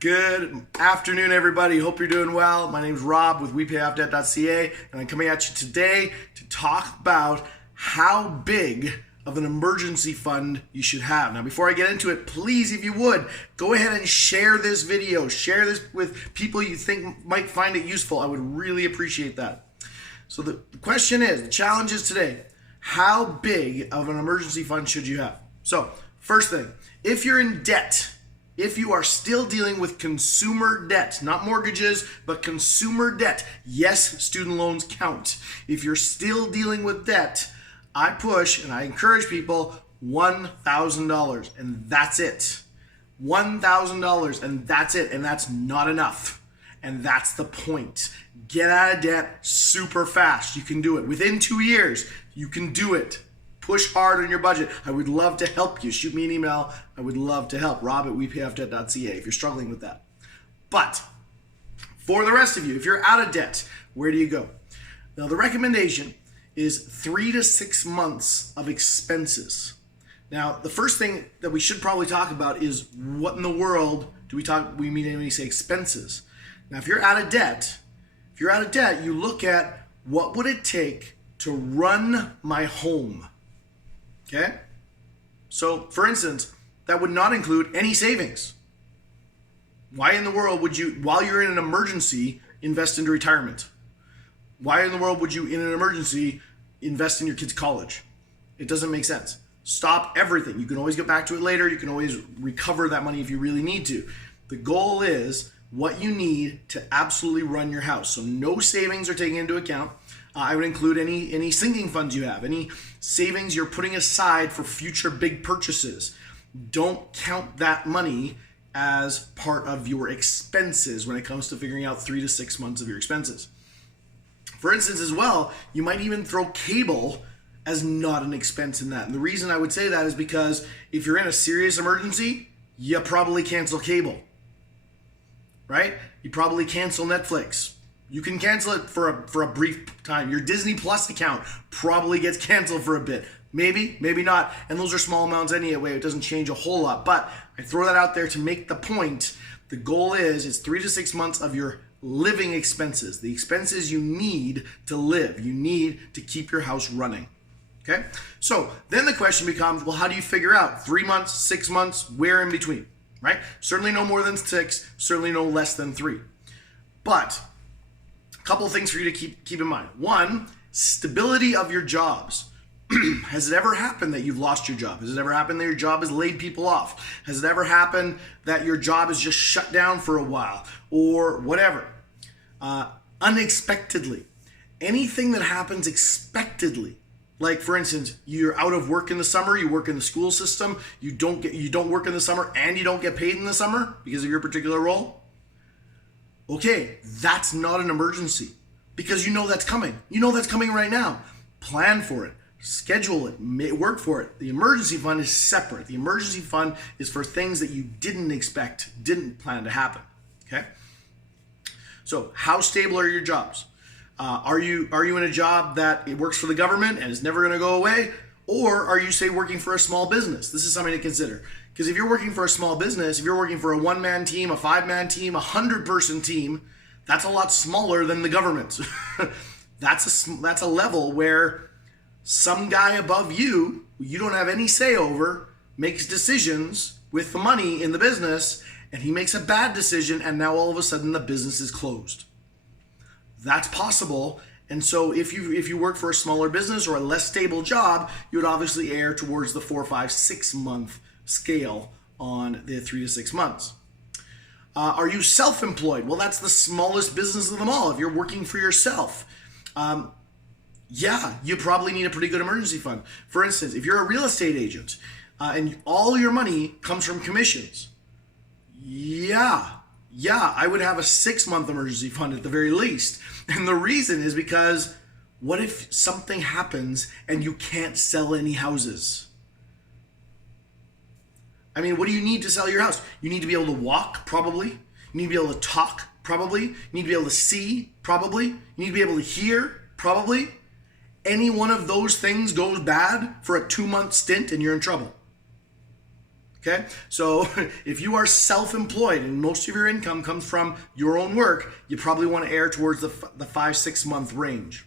Good afternoon, everybody. Hope you're doing well. My name is Rob with WePayOffDebt.ca, and I'm coming at you today to talk about how big of an emergency fund you should have. Now, before I get into it, please, if you would, go ahead and share this video. Share this with people you think might find it useful. I would really appreciate that. So the question is, the challenge is today, how big of an emergency fund should you have? So, first thing, if you're in debt, if you are still dealing with consumer debt, not mortgages, but consumer debt, yes, student loans count. If you're still dealing with debt, I push and I encourage people $1,000 and that's it. $1,000 and that's it, and that's not enough. And that's the point. Get out of debt super fast. You can do it. Within 2 years, you can do it. Push hard on your budget. I would love to help you. Shoot me an email. I would love to help. Rob@WePayOffDebt.ca if you're struggling with that. But for the rest of you, if you're out of debt, where do you go? Now, the recommendation is 3 to 6 months of expenses. Now, the first thing that we should probably talk about is what in the world do we mean when we say expenses? Now, if you're out of debt, you look at what would it take to run my home. Okay? So, for instance, that would not include any savings. Why in the world would you, while you're in an emergency, invest into retirement? Why in the world would you, in an emergency, invest in your kid's college? It doesn't make sense. Stop everything. You can always get back to it later. You can always recover that money if you really need to. The goal is what you need to absolutely run your house. So no savings are taken into account. I would include any sinking funds you have, any savings you're putting aside for future big purchases. Don't count that money as part of your expenses when it comes to figuring out 3 to 6 months of your expenses. For instance, as well, you might even throw cable as not an expense in that. And the reason I would say that is because if you're in a serious emergency, you probably cancel cable, right? You probably cancel Netflix. You can cancel it for a brief time. Your Disney Plus account probably gets canceled for a bit. Maybe, maybe not. And those are small amounts anyway. It doesn't change a whole lot. But I throw that out there to make the point. The goal is 3 to 6 months of your living expenses. The expenses you need to live. You need to keep your house running. Okay? So then the question becomes, well, how do you figure out 3 months, 6 months, where in between? Right? Certainly no more than 6. Certainly no less than 3. But couple of things for you to keep in mind. One, stability of your jobs. Has it ever happened that you've lost your job? Has it ever happened that your job has laid people off? Has it ever happened that your job is just shut down for a while or whatever? Unexpectedly. Anything that happens expectedly. Like, for instance, you're out of work in the summer, you work in the school system, you don't work in the summer and you don't get paid in the summer because of your particular role. Okay, that's not an emergency because you know that's coming. You know that's coming right now. Plan for it. Schedule it. Work for it. The emergency fund is separate. The emergency fund is for things that you didn't expect, didn't plan to happen. Okay? So how stable are your jobs? Are you in a job that it works for the government and is never going to go away? Or are you, say, working for a small business? This is something to consider. Because if you're working for a small business, if you're working for a 1-man team, a 5-man team, a 100-person team, that's a lot smaller than the government. That's a level where some guy above you, who you don't have any say over, makes decisions with the money in the business, and he makes a bad decision, and now all of a sudden the business is closed. That's possible. And so if you work for a smaller business or a less stable job, you would obviously err towards the 4, 5, 6 month scale on the 3 to 6 months. Are you self-employed? Well, that's the smallest business of them all. If you're working for yourself, you probably need a pretty good emergency fund. For instance, if you're a real estate agent and all your money comes from commissions, I would have a 6-month emergency fund at the very least. And the reason is because what if something happens and you can't sell any houses? I mean, what do you need to sell your house? You need to be able to walk, probably. You need to be able to talk, probably. You need to be able to see, probably. You need to be able to hear, probably. Any one of those things goes bad for a 2-month stint and you're in trouble. Okay, so if you are self-employed and most of your income comes from your own work, you probably want to err towards the 5-6 month range.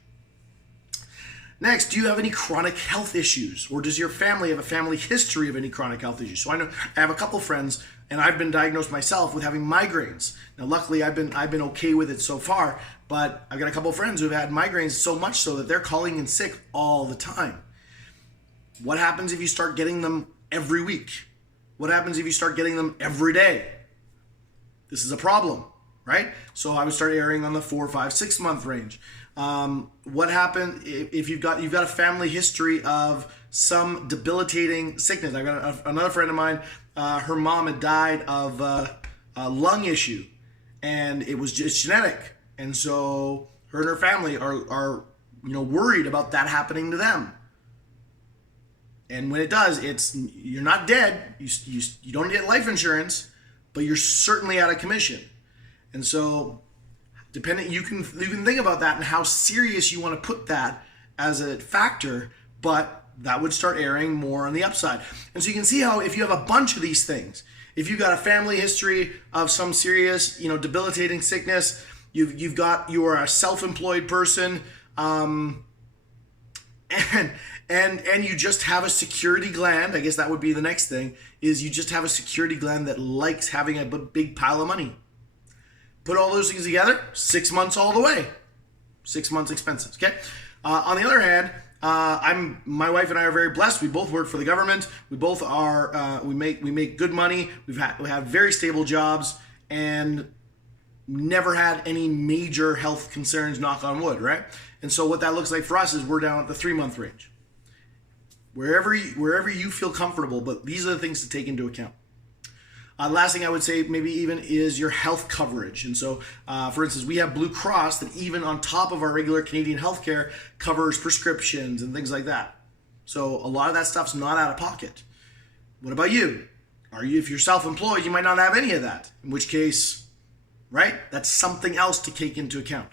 Next, do you have any chronic health issues, or does your family have a family history of any chronic health issues? So I know I have a couple friends, and I've been diagnosed myself with having migraines. Now, luckily, I've been okay with it so far, but I've got a couple friends who've had migraines so much so that they're calling in sick all the time. What happens if you start getting them every week? What happens if you start getting them every day? This is a problem, right? So I would start erring on the 4, 5, 6 month range. What happened if you've got a family history of some debilitating sickness? I've got another friend of mine. Her mom had died of a lung issue, and it was just genetic. And so her and her family are worried about that happening to them. And when it does, you're not dead. You don't get life insurance, but you're certainly out of commission. And so, depending, you can think about that and how serious you want to put that as a factor. But that would start erring more on the upside. And so you can see how if you have a bunch of these things, if you've got a family history of some serious, debilitating sickness, you are a self-employed person, and you just have a security gland. I guess that would be the next thing, is you just have a security gland that likes having a big pile of money. Put all those things together, 6 months all the way. 6 months expenses, okay? On the other hand, my wife and I are very blessed. We both work for the government. We both are, we make good money. We have very stable jobs and never had any major health concerns, knock on wood, right? And so what that looks like for us is we're down at the 3 month range. Wherever you feel comfortable, but these are the things to take into account. Last thing I would say maybe even is your health coverage. And so, for instance, we have Blue Cross that even on top of our regular Canadian healthcare covers prescriptions and things like that. So a lot of that stuff's not out of pocket. What about you? If you're self-employed, you might not have any of that. In which case, right? That's something else to take into account.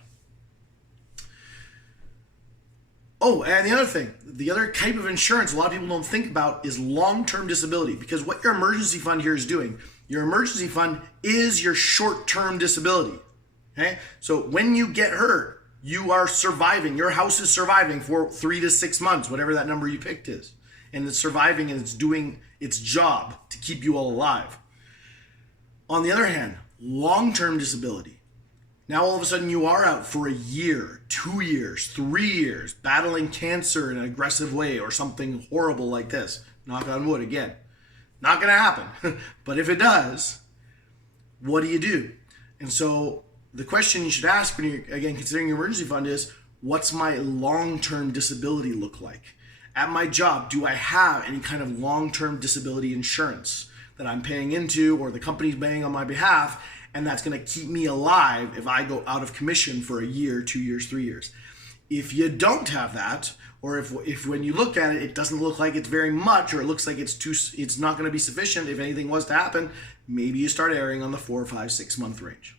Oh, and the other thing, the other type of insurance a lot of people don't think about is long-term disability, because what your emergency fund here is doing, your emergency fund is your short-term disability, okay? So when you get hurt, you are surviving. Your house is surviving for 3 to 6 months, whatever that number you picked is. And it's surviving and it's doing its job to keep you all alive. On the other hand, long-term disability. Now all of a sudden you are out for a year, 2 years, 3 years, battling cancer in an aggressive way or something horrible like this. Knock on wood again. Not going to happen. But if it does, what do you do? And so the question you should ask when you're, again, considering your emergency fund is, what's my long-term disability look like? At my job, do I have any kind of long-term disability insurance that I'm paying into or the company's paying on my behalf? And that's going to keep me alive if I go out of commission for a year, 2 years, 3 years. If you don't have that, or if when you look at it, it doesn't look like it's very much, or it looks like it's not going to be sufficient if anything was to happen, maybe you start erring on the 4, 5, 6 month range.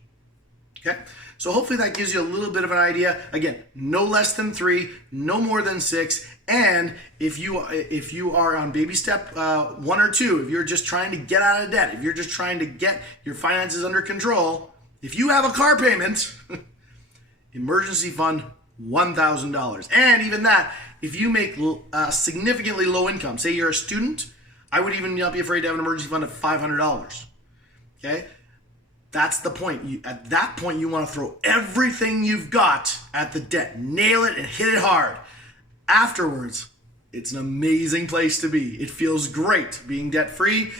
Okay? So hopefully that gives you a little bit of an idea. Again, no less than 3, no more than 6. And if you are on baby step 1 or 2, if you're just trying to get out of debt, if you're just trying to get your finances under control, if you have a car payment, emergency fund, $1,000. And even that, if you make significantly low income, say you're a student, I would even not be afraid to have an emergency fund of $500. Okay? That's the point. At that point, you want to throw everything you've got at the debt. Nail it and hit it hard. Afterwards, it's an amazing place to be. It feels great being debt-free.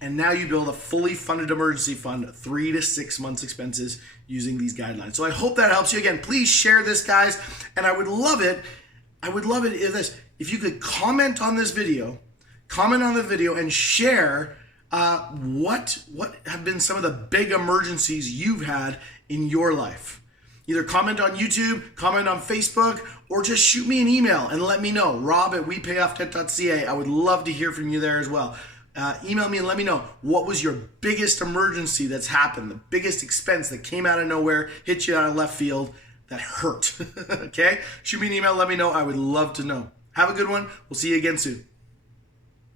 And now you build a fully funded emergency fund, 3 to 6 months expenses using these guidelines. So I hope that helps you. Again, please share this, guys. And I would love it if you could comment on this video, and share what have been some of the big emergencies you've had in your life. Either comment on YouTube, comment on Facebook, or just shoot me an email and let me know. rob@wepayoffdebt.ca. I would love to hear from you there as well. Email me and let me know, what was your biggest emergency that's happened, the biggest expense that came out of nowhere, hit you out of left field, that hurt. Okay? Shoot me an email, let me know. I would love to know. Have a good one. We'll see you again soon.